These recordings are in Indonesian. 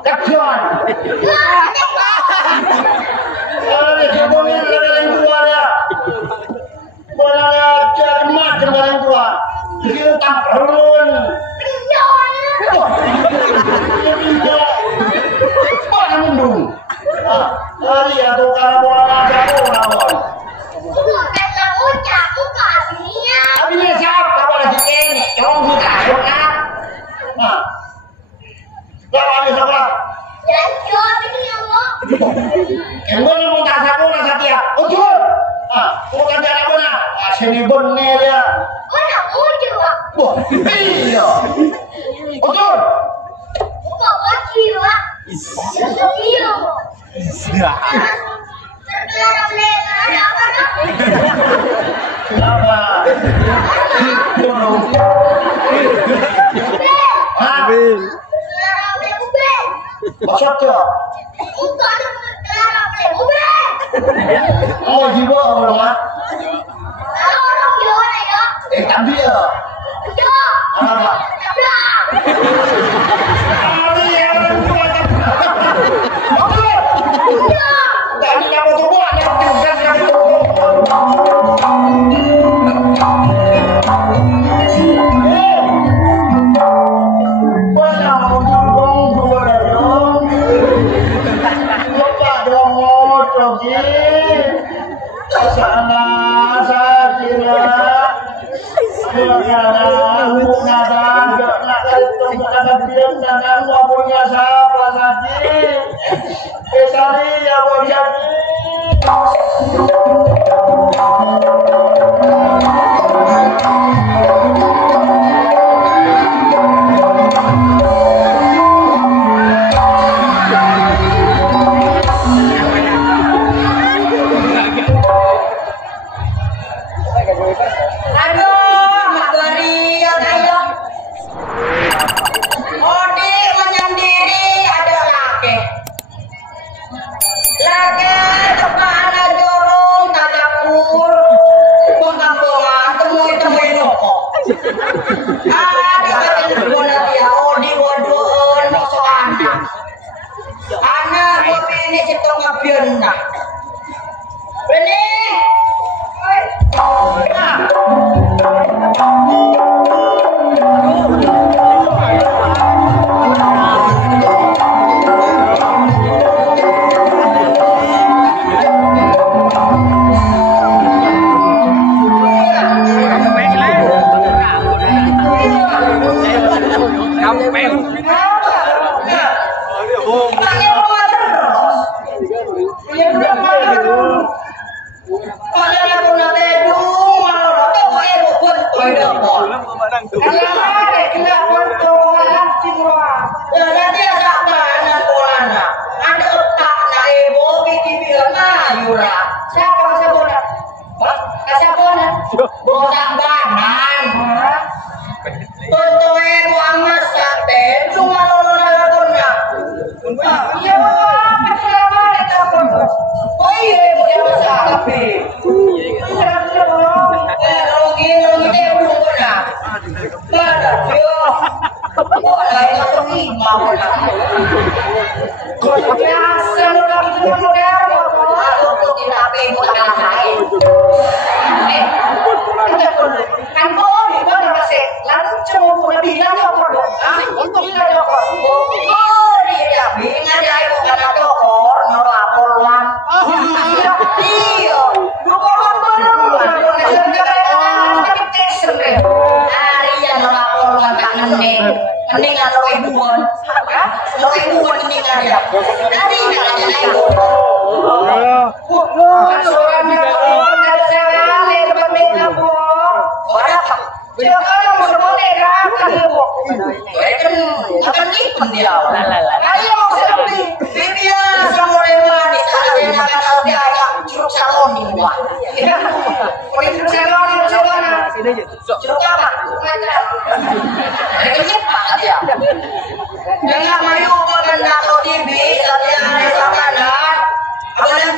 Kajian. Kamu ni yang tua ya. Boleh jadi macam yang tua. Kita perlu. Mana mendung? Hari aku kalau bola aku lawan. Abinya siapa bola sini? Jangan buka bola. Jangan siapa? Yang boleh minta sapu nak satia. Ujur. Bukan jalan bola. Sini bonnya dia. Wah, iya. Ujur. Maksudnya? Oh, jiwa orang mat. Tapi ya. Apa?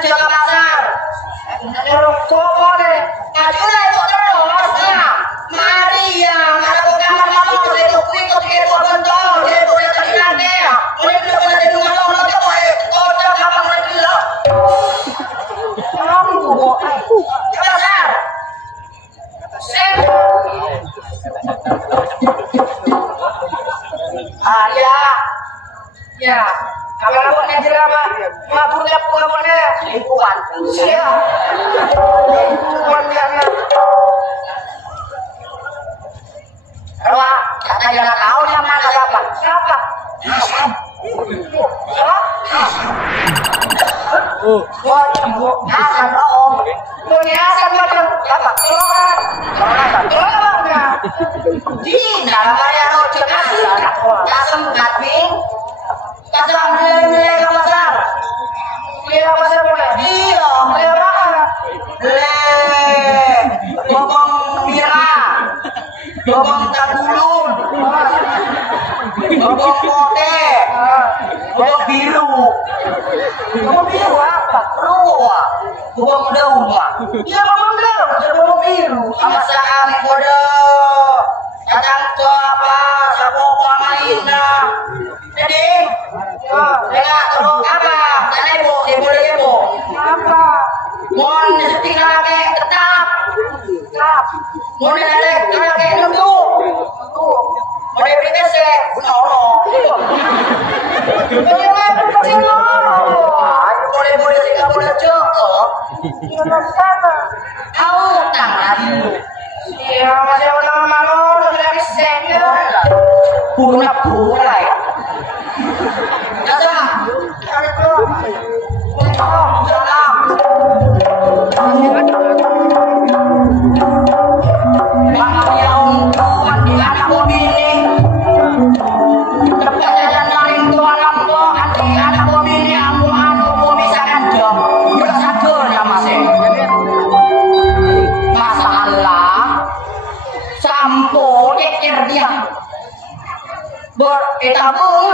Jaga pasar. Ada rokok deh. Ajulah itu terus. Ya, kalau rambutnya jerama, maburnya pengamannya lingkungan. Siap. Lingkungan karena. Kalau kata dia nak tahu yang mana siapa? Siapa? Hasan. Oh, Hasan Om. Punya Hasan macam siapa? Tolong. Di dalam area rojak Hasan. Hasan Gading. Hasan nilai pasar. Nilai pasar boleh. Iya, nilai apa? Bobong merah. Bobong tagulun, bobong putih, bobong biru. Bobong biru apa? Ruwa, bobong daun mah. Iya bobong daun, bobong biru. Sama sekali kode. Kadang ke apa? Sabu pamaina. Jadi, dengar terus apa? Dan ibu, ibu. Apa? Mohon seting lagi tetap. Mau dilelek, lagi nunggu. Mau DPTC, menolong. Boleh sih kamu udah cukup. Tahu tang lagi. Iya, masih orang malu, udah bisa. Punak pulai. Dadah. Kita pun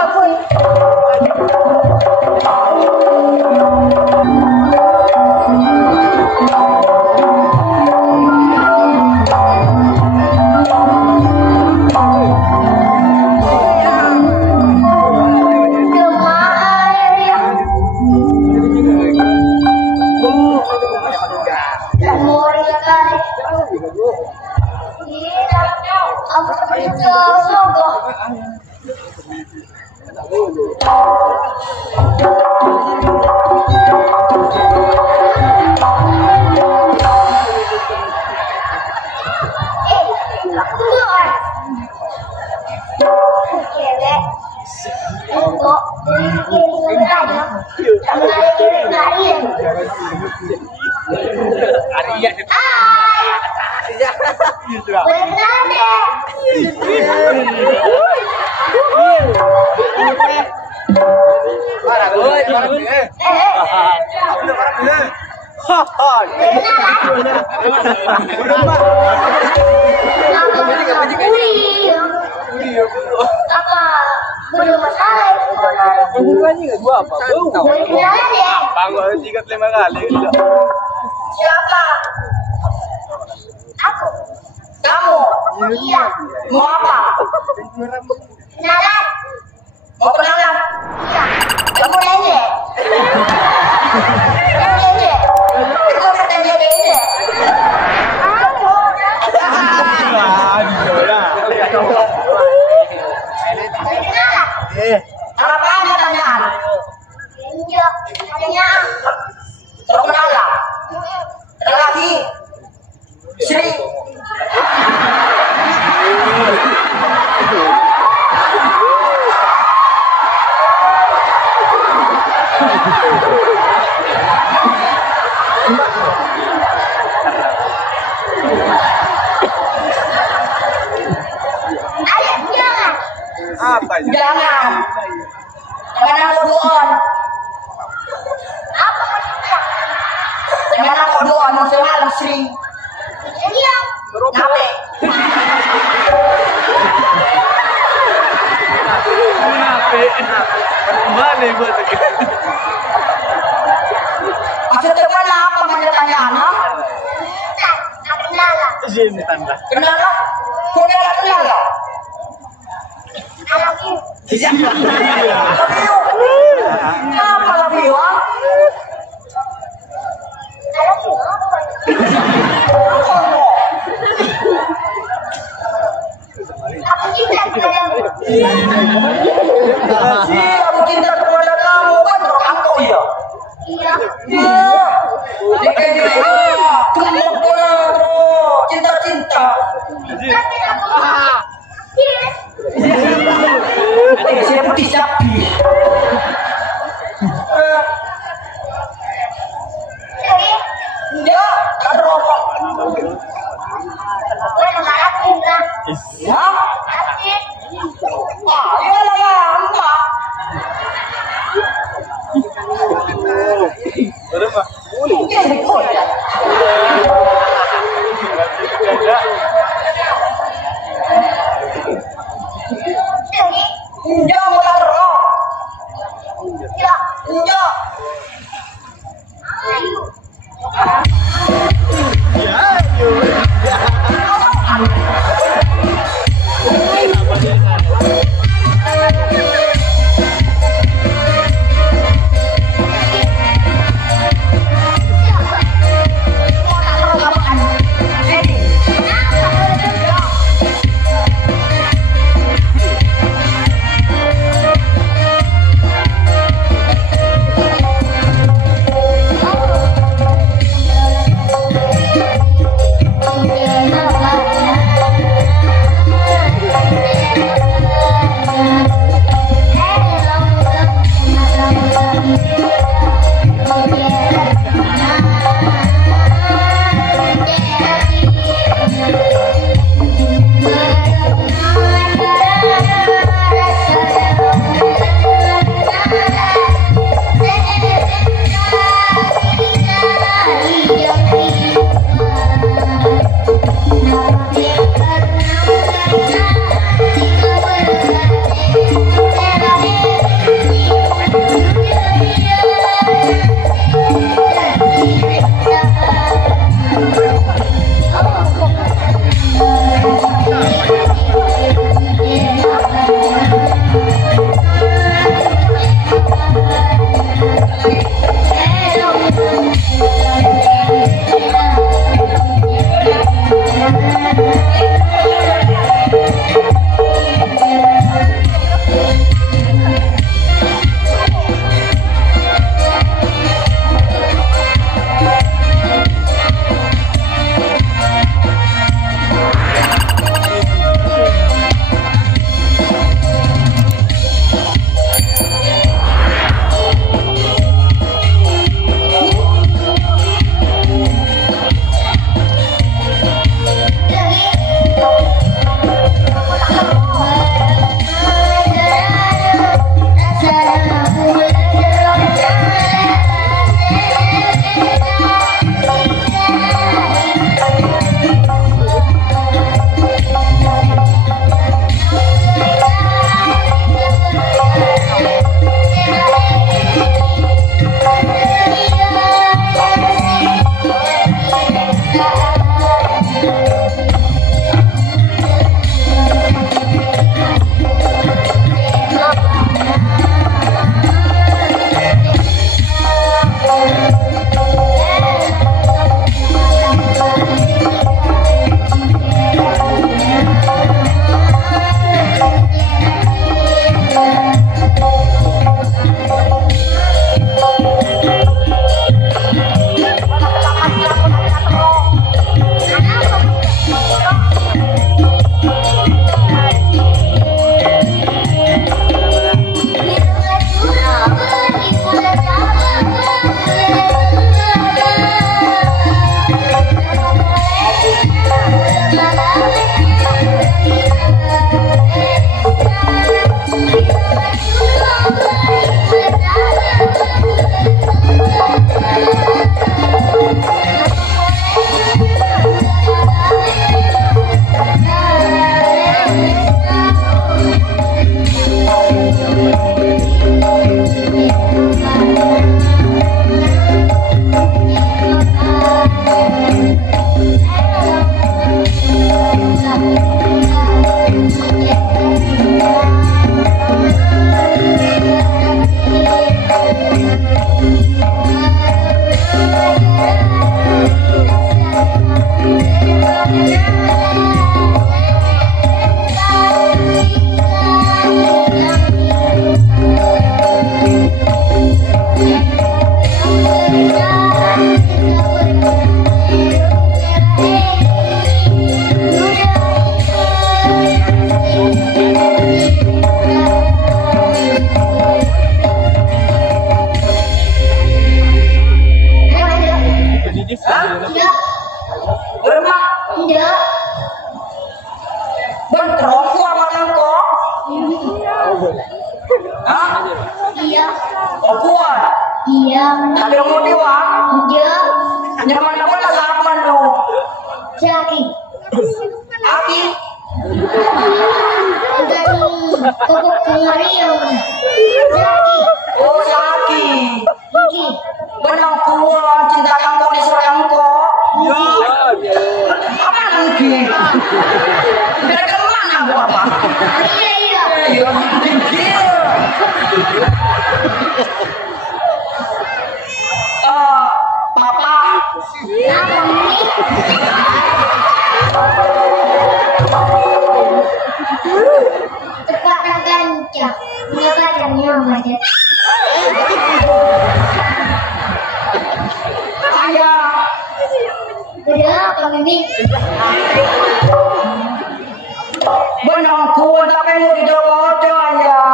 belum masalah. Hubungannya nggak gua apa? Bang, jikat 5 kali. Siapa? Aku. Kamu? Iya. Mau apa? Kenalan. Mau kenalan? Iya. Kamu nanya? Kamu nanya? Kamu bertanya ini? Kamu. Apa pertanyaan? Iya, pertanyaan. Terus kenalan? Ada lagi? Sri. Ayo jangan. Apa ini? Jangan. Jangan aku doon. Apa maksudnya? Jangan aku doon masalah Sri. Iya. Ngapain? Mana gua tadi? Maksudnya mana apa pertanyaan? Kenalan. Sini tanda. Kenalan? Kenalan kenalan. Alamin. Siapa? Apa lagi wah? Alamin apa? Aku cinta kepada kamu. Aku cinta Cinta-cinta. Siapa disapi? Ya, ada rokok. Ya, ayo lah, enggak. Iya. Bentrok gua mana kok? Hah? Iya. Oh gua? Iya. Tapi mau diwang? Iya. Nyaman apa lah sama lu? Jaki. Aki. Dari kebuk kengario. Jaki. Oh Jaki. Jaki. Benang kuat cinta kamu di serang kok. Iya. Apa lagi? Biar kemana gua apa? Iya iya. Iya iya. Papa. Apa nih? Tepat gancang. Kenapa jangan aja? Ayah. Udah, kami. Benang kuat tapi mau didoa ya.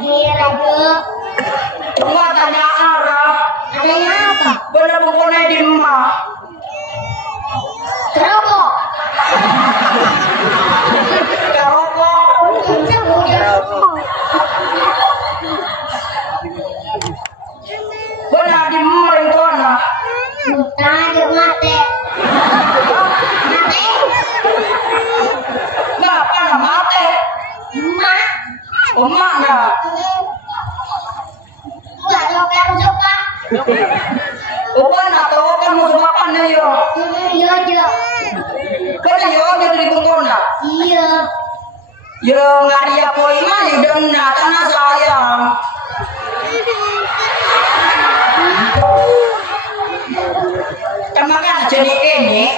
Iya, Rabu. Nggak tanya arah. Tanya apa? Benang bukannya di emak. Kerokok. Kerokok. Benang di emak yang kona. Tanya mati. Mati. Kenapa mati? Emak. Emak ya. Enggak tahu kamu suka. Bukan atau kamu suka apa nih yo? Iya aja. Kalau yo jadi bungkona. Iya. Yo ngari apa ini dan karena sayang. Kemakan jadi ini.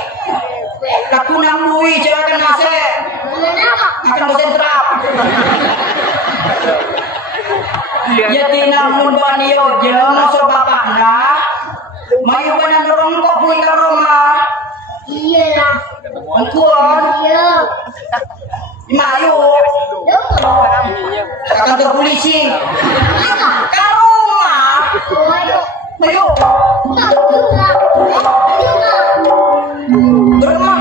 Laku namui jangan kena se. Akan musim terap. Ya tinamun banio jangan sobat panda. Mayu banan rongkok pun ke rumah. Iya lah. Angkuan. Iya. Mayu. Ke kantor polisi. Ke rumah. Mayu. Rumah.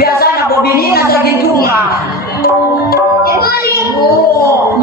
Biasanya bobini nasi gintunga. Oh.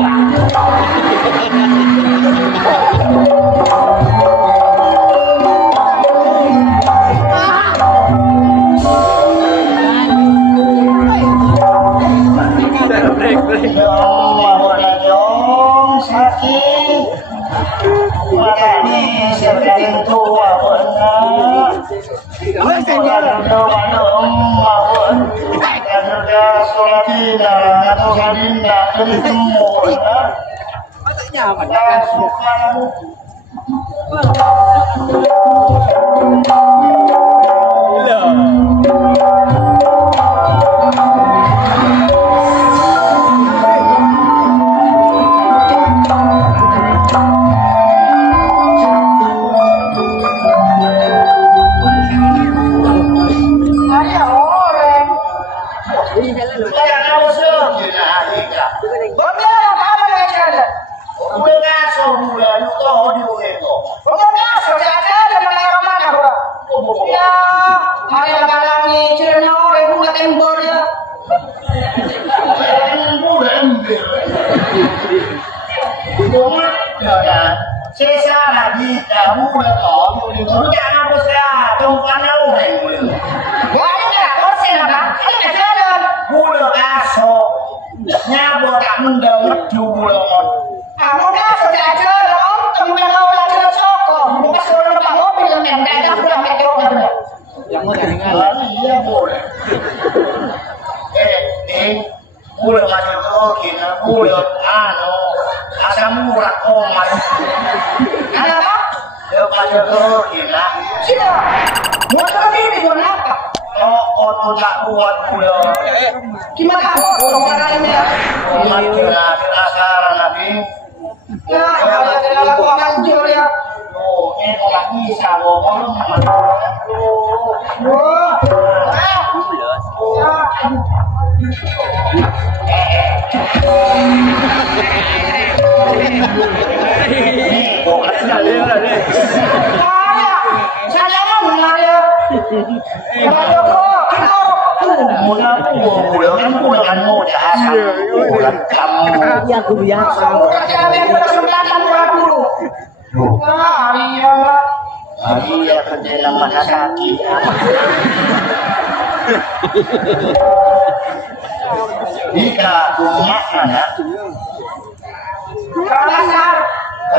Saya mau mengalir. Mula kan muda asal bulan kamu. Iya aku biasa. Kerjaan kesempatan dulu. Iya. Iya kerja nama sakit. Jika punya anak,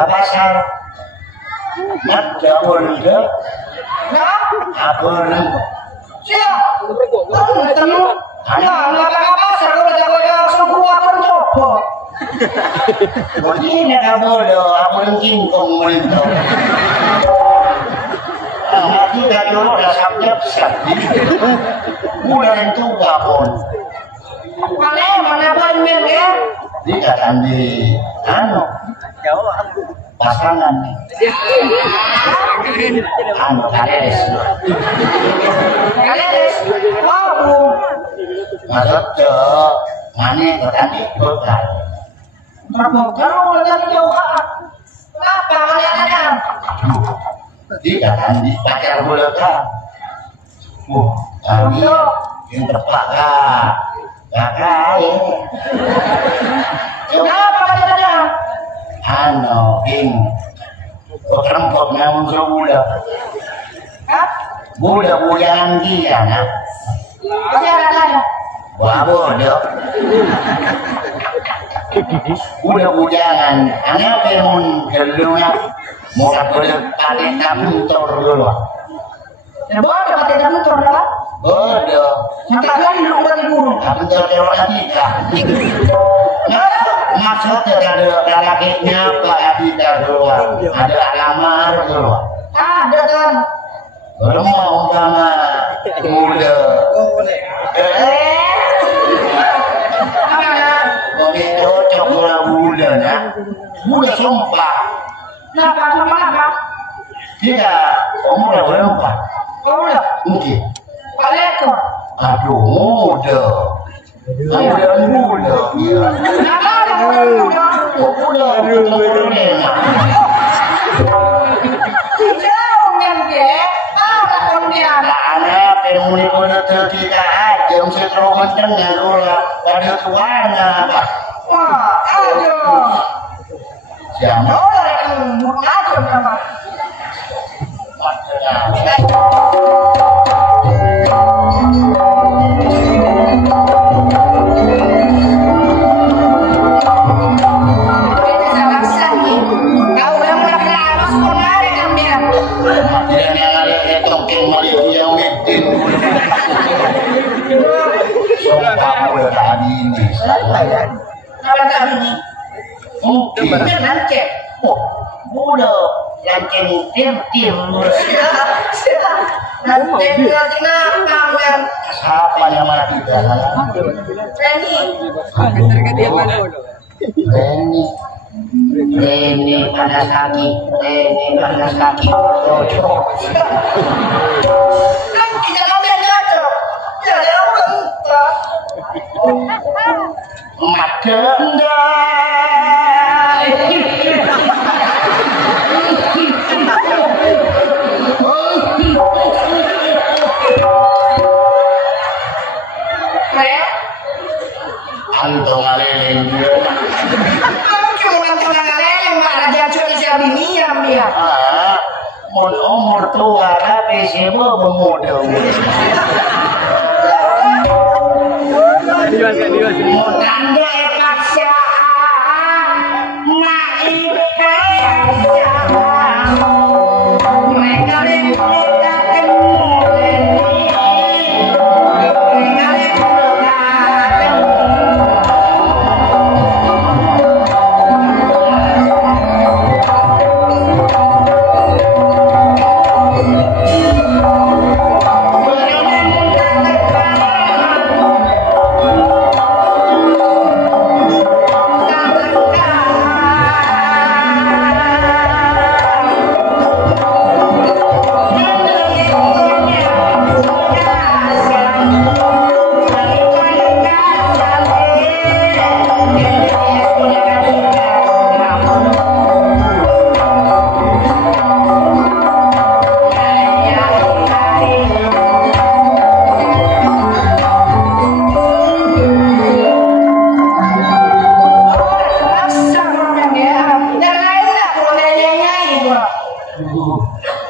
pasar, nak jauh dia, apa ni? Siapa? Temu. Nak pasar kalau langsung keluar pencoba. Begini kamu dah, apa mungkin kau itu. Mati dah dulu dah sabda sakit. Bulan itu pun. Mana pun ya? Dikatakan di pasangan kades masuk ke mana tadi bukan kalau tadi coba kenapa kalian dikatakan di pacar bulan kami yang terpakai kenapa kalian ing kerempot namun sebulan budak-budakan dia nak bodoh budak-budakan anak yang dulunya mau pakai kantor dulu bodoh pakai kantor lah bodoh sampai lagi lu udah diburu kantor dewa Hadika maksudnya ada lakinya Pak Hadika keluar ada alamar keluar ada kan belum mau sama muda boleh cocok muda nak muda sumpah kenapa sama tidak umur berapa mungkin Paleko. Aduh, muda. Muda. Siapa yang mana kita? Reni panas kaki. Kan kita ngomong aja. Ya ada Antong aleleng dia. Cuma antong aleleng mana dia curi siapa ini ya dia. Mon umur tua tapi siapa bermuda. Mon tanda paksa naik paksa. Mereka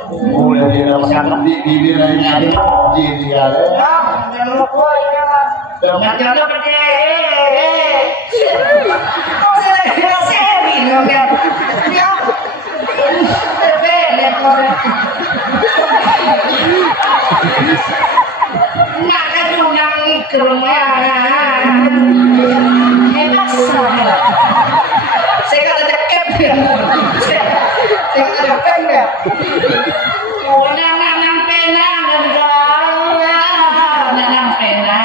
Mulai dia masyarakat di wilayah ada jadi ada. Jangan lupa ya. Jangan lupa deh. Kau saya seri dong ya. Ya. Terbeli kau. Nak kau nang ke rumah. Enak sana. Saya kata cekep ya. Saya kata cekep ya. Udah nanam penang dan nanam penang.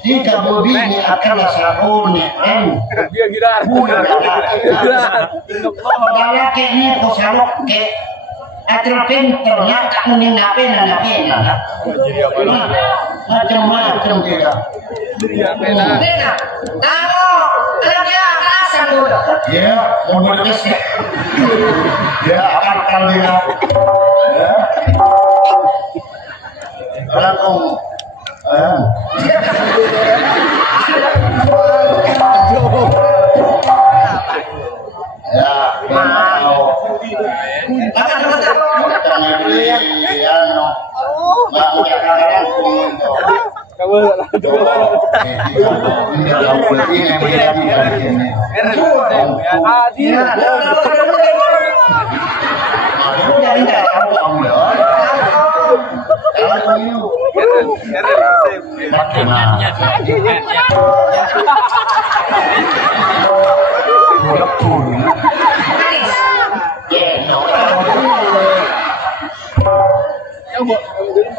Jika begini akan sahurnya Kalau kayaknya kau salok ke Atau pinter Ngakak meninggalkan Macam-macam dia Bena, kamu kalau dia alasan dulu. Ya, mau sih. Ya, akan dia. Ya. Kalau kamu ya, mau.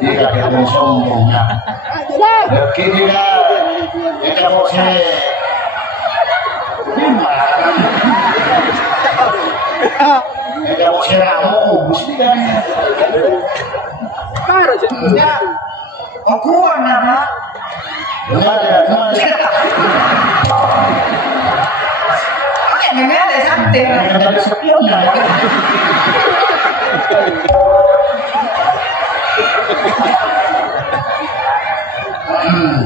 Tidak ada sombongnya. Kini lah, kita mau kita mau ramu, mesti kan? Ya, aku nama. Oke, memang ada santai. Ada sepion lah.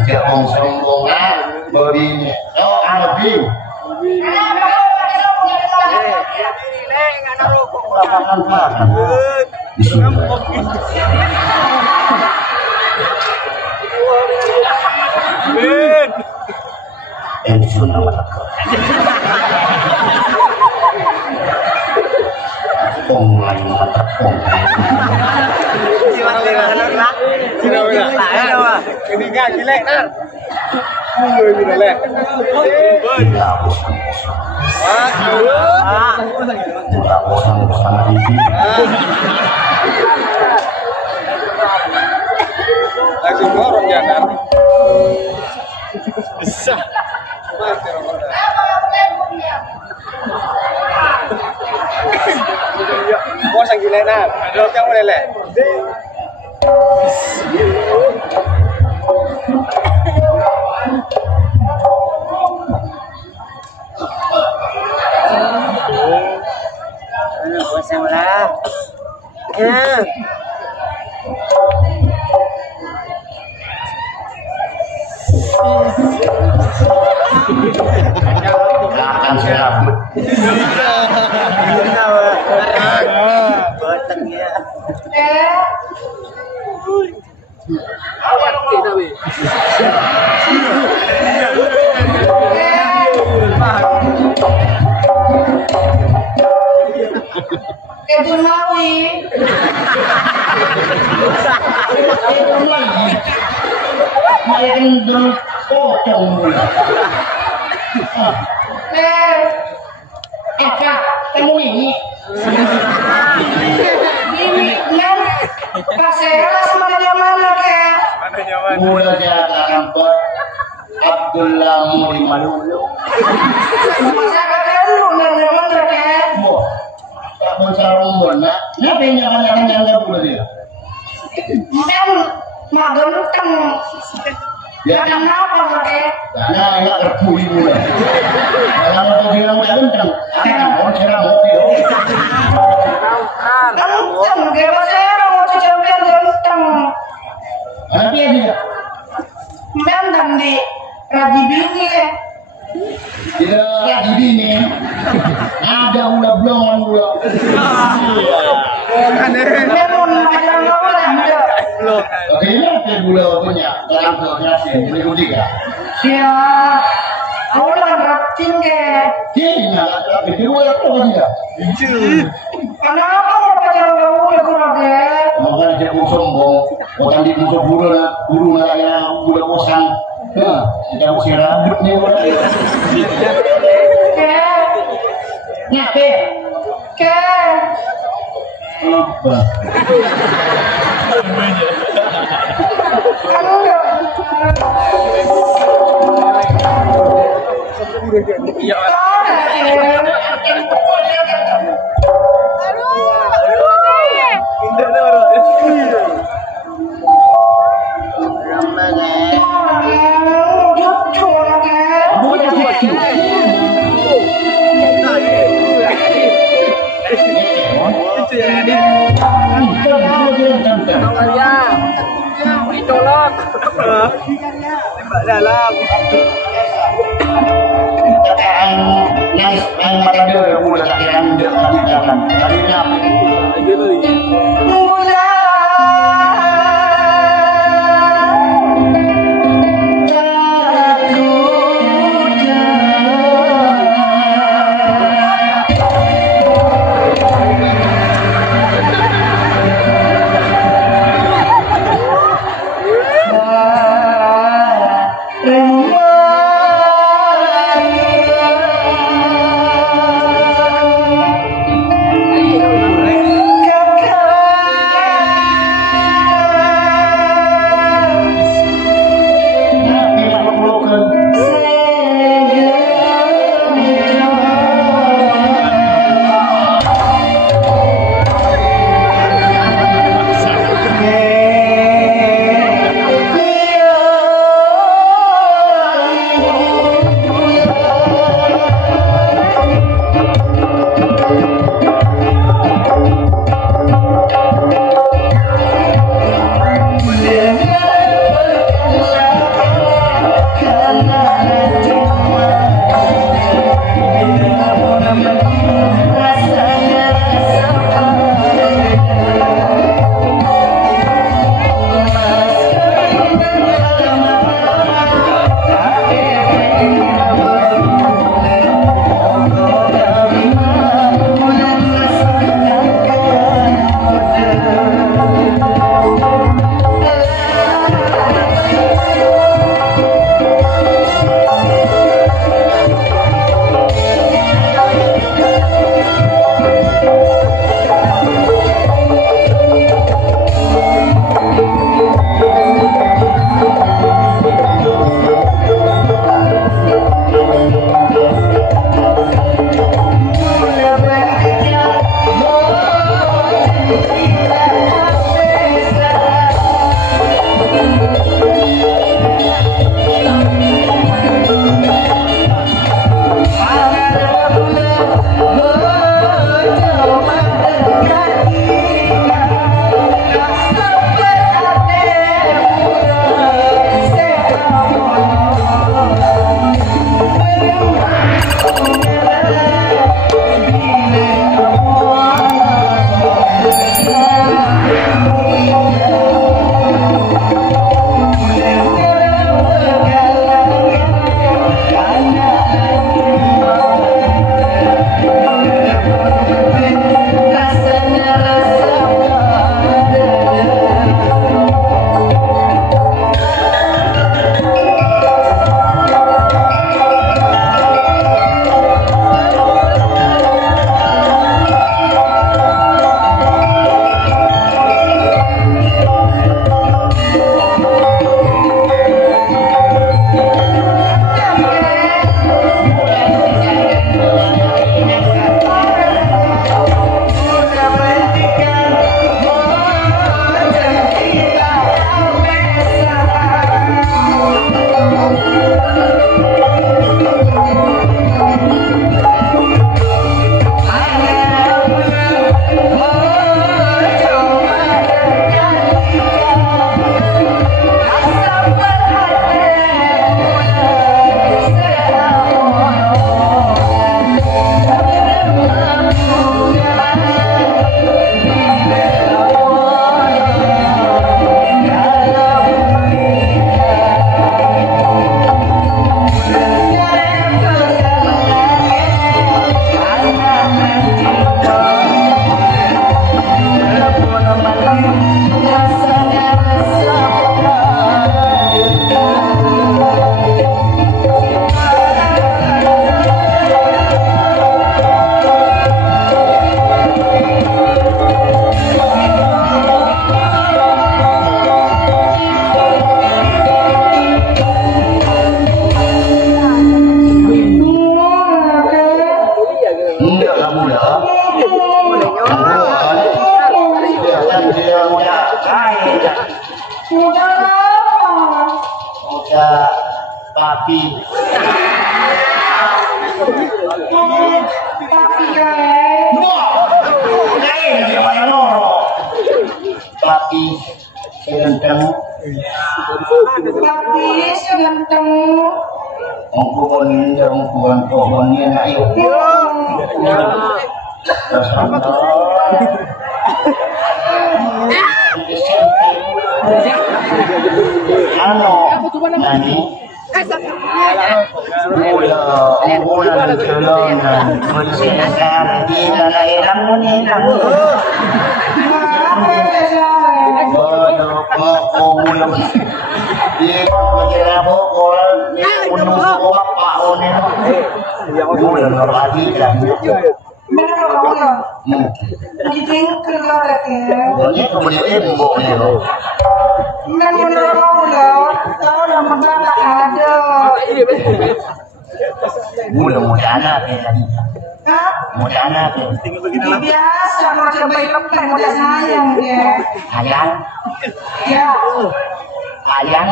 Jangan sombong lah, beri. Oh, ada view. Makan. Di sini. Handphone nama online mata Ini enggak jelek, Nar. Langsung ngorong ya kan. Bisa. Mati orang. Mau sang gila nak. Lo yang boleh le. Puasa lah. Ya. Akan serap. Botak ya. Itu nawi. Mereka gendong potong mula. Kak, temu ini. Ini kan kaseras mana Kak? Mula jaga kampot Abdullah Muri Malulu. Masa kalian lu mana Kak? Mo, tak mencari mana? Kenapa yang pula dia? Dan magenteng. Ya. Kenapa Kak? Karena enggak terpuli mula. Kalau mau bilang ganteng, akan mau cerah mau dia. Ganteng, dia masih mau cicampian ganteng. Nanti dia Ganteng di Raji Bini ya. tidak di sini ada ulah blongan ulah. Memang macam ada. Oke, ini apa ulah punya dalam koordinasi berikut kan? Ya, orang rapting ke. Kini itu ulah apa dia? Kenapa mau pacaran kau ya kurang ke? Makanya dia pun sombong, orang di musuh buru lah yang udah bosan. Kita usir rambut nih orang. Ke, Ngape? ke. Apa? Iya. Colok. Tembak dalam. Yang mata dia udah yang dia tadi jalan. Tadinya Udah papi. Papi seganteng. Ongkuan pohonnya ayo. Ano nani bulan kelonan bersesar di dalam nilang bodoh bulan di menjelang bulan untuk omak paunin bulan lagi dah. Ini kemudian ibu ni loh. Mudah-mudahan apa tadi? Mudah-mudahan apa? Biasa macam bayi lepas udah sayang dia. Ayang, Ya. ayang.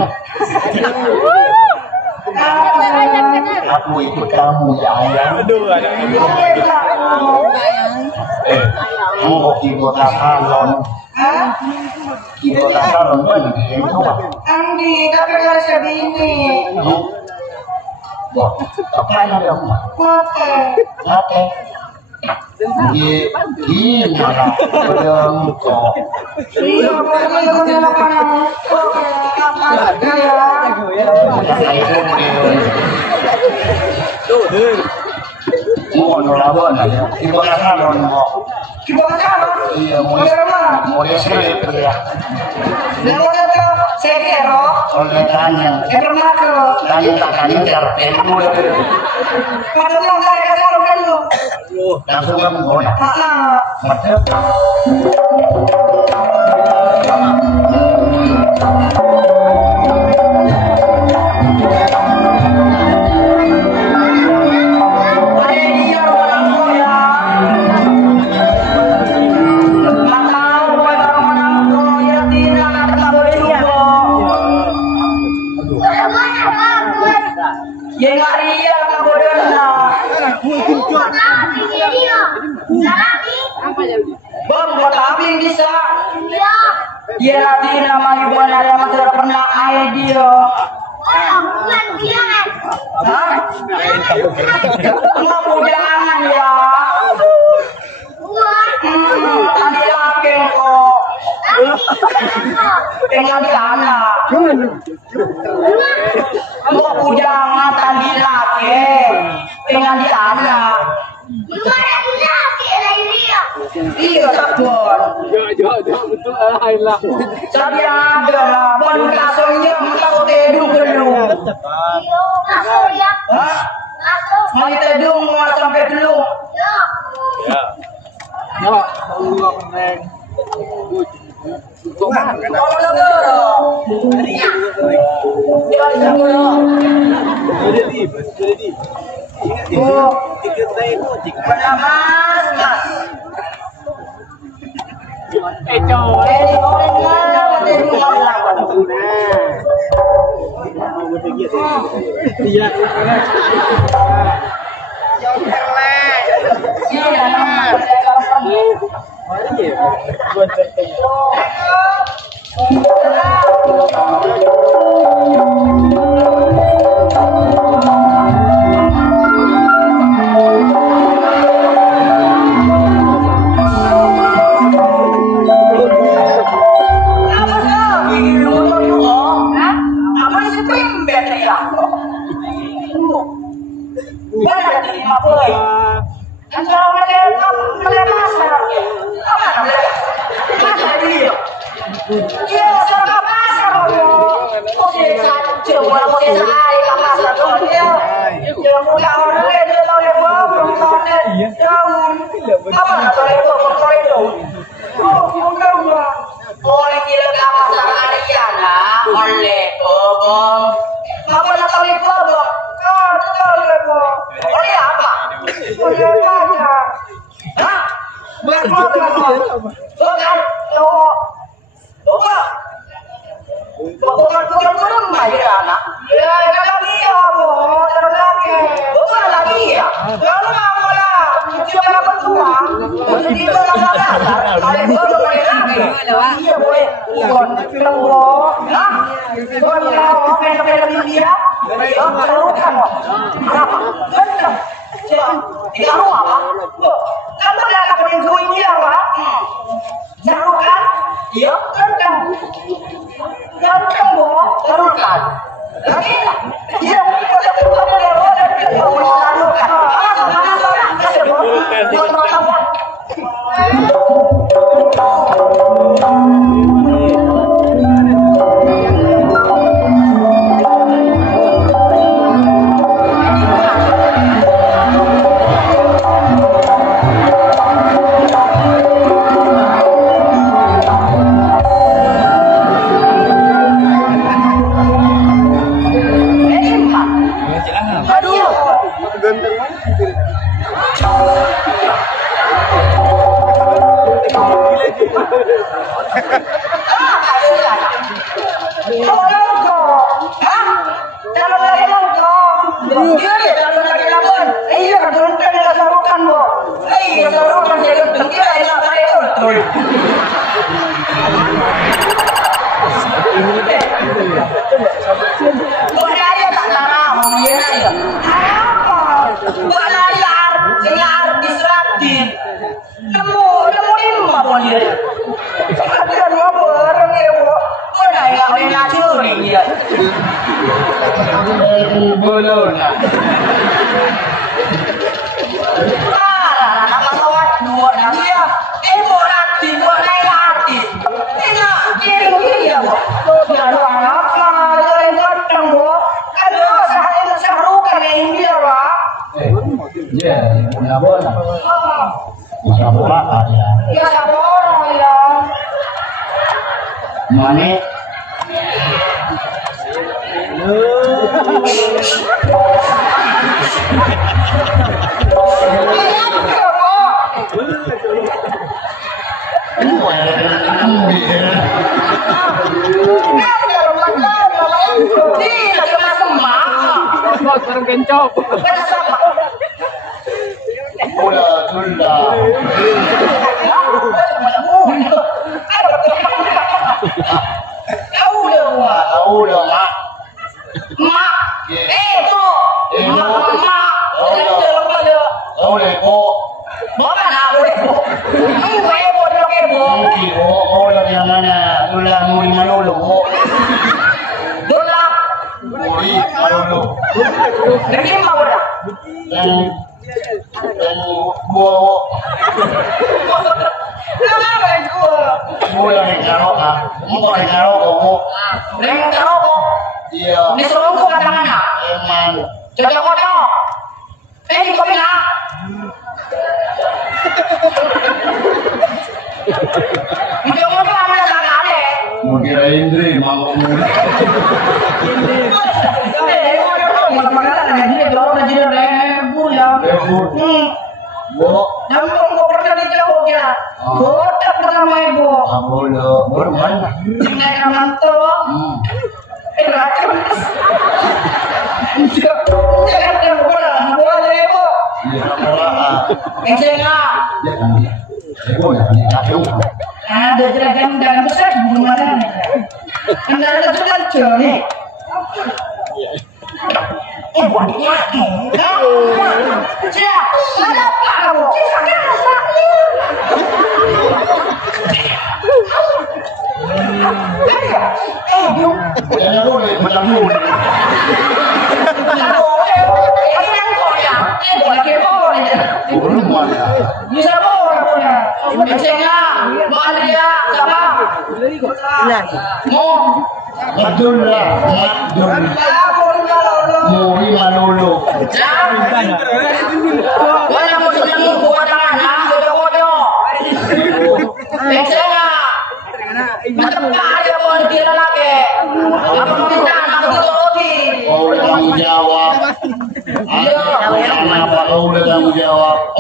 Aku ikut kamu ya ayang. Mau ibu takalon. Ibu takalon mana itu pak? Andi, tapi harus bini. Wah, apa yang ada mak? Oke. Nate. Di mana pedang kok? Iya, boleh boleh lapangan. Oke, apa ya? Mau nolabon aja. Ibu takalon kok. Gimana kamu? Iya, mau disini ya. Dan mau ke Sekero, Oleh tanya. Ebermako. Tanya tak tanya carpen dulu. Kalau mau saya kalau dulu. Langsung kamu guna. Mata. Dia nanti nama ibu ada masalah pernah ayah dia. Hah? Kamu jangan ya. Nanti laki kok. Tinggal di anak. Kamu jangan tadi laki. Tinggal di anak. Iya, sabun. Betul lah. Sabi ada lah, baru kasongnya kita tedung belum. Hah? Mau tedung mau sampai belum? Ya, mau keren. Kalau negara. Dia negara. Oh, mas, mas. Iya,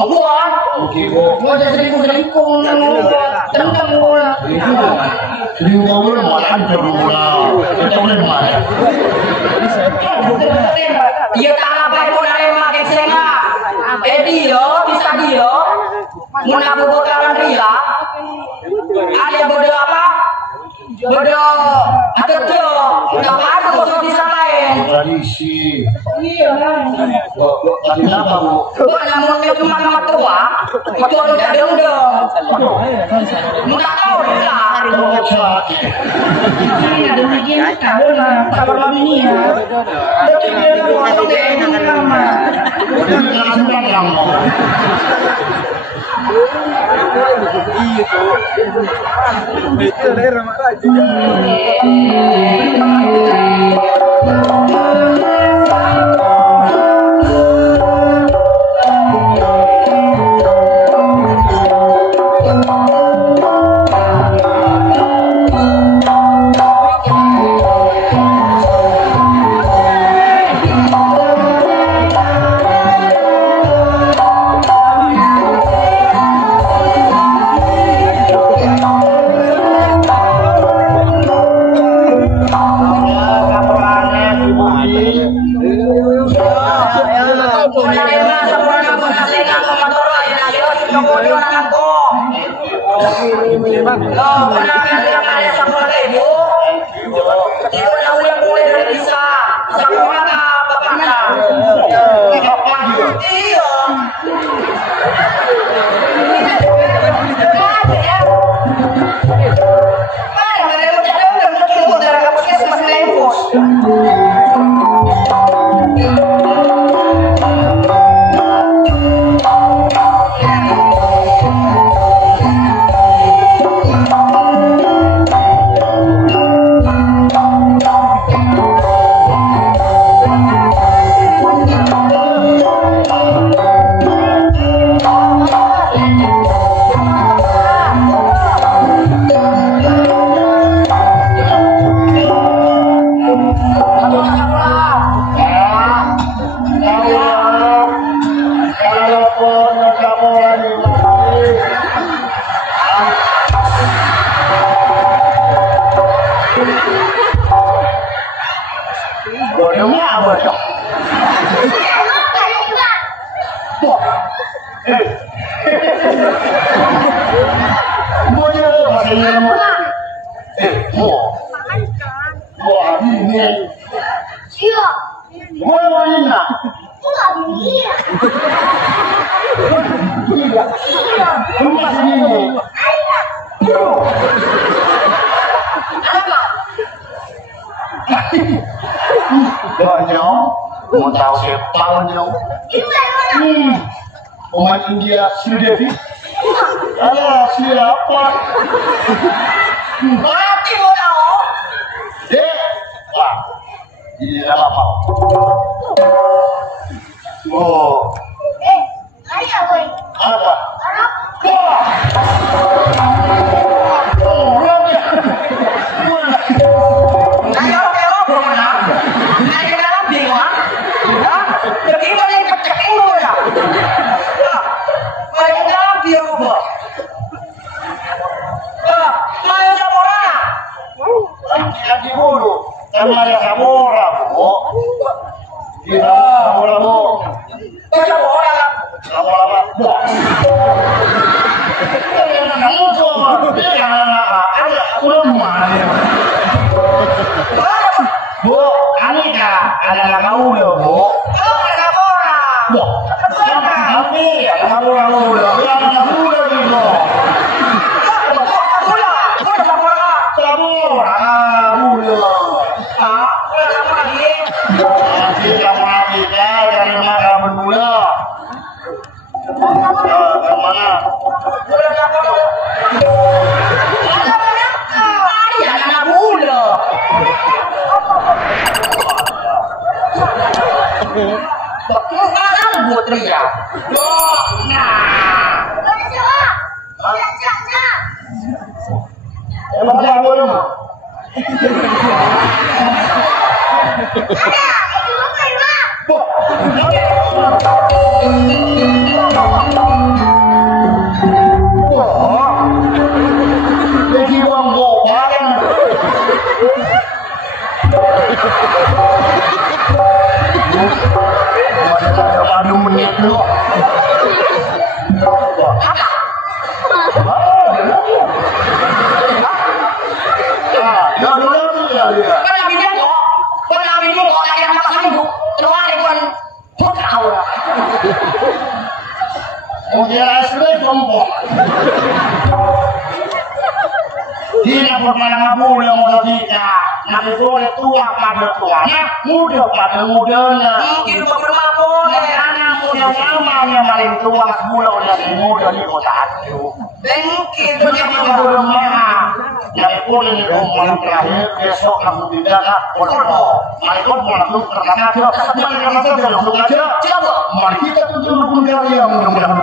Bukan. Oke, kok. Mau jadi selingkuh. Tentang bola. Selingkuh lu malah bermula. Kita boleh mana? Dia tak apa pun ada yang makin senga. Dia bisa dia. Mau nabu bekalan dia. Ada yang bodoh apa? Bodoh. Ada dia. Tak ada bodoh di sana lain. Tradisi. Iya. Tadi apa bu? Bukan namun dia cuma nama tua. Macam orang tak dong. Mau tak tahu lah. Ada bagian tahu lah. Kalau mami ni ya. Ada dia orang dengan nama. Itu daerah mana aja? Mau tahu siapa dong? Pemain India Sridevi. Alah siapa? Mati mau tahu? Wah, ini apa? Oh, apa? Namanya Samora, Bu. Kita Samora, Bu. Samora. Samora, Bu. Kamu semua, dia ada rumah. Bu, Anita, ada kamu ya, Bu. Samora. Bu, tapi ya kamu ya, yang muda gitu. Ada, tahu lah. Kemudian asli kelompok. Tidak pernah boleh modifikasi. Nanti boleh tua pada tuanya, muda pada mudanya. Mungkin beberapa boleh. Anak muda namanya maling tua, muda dari muda di kota itu. Mungkin Begitu berumah, yang boleh di rumah terakhir besok langsung dijaga pondok. Mereka langsung pertama aja, mereka langsung langsung aja. Mari kita tunjuk rukun karya mudah-mudahan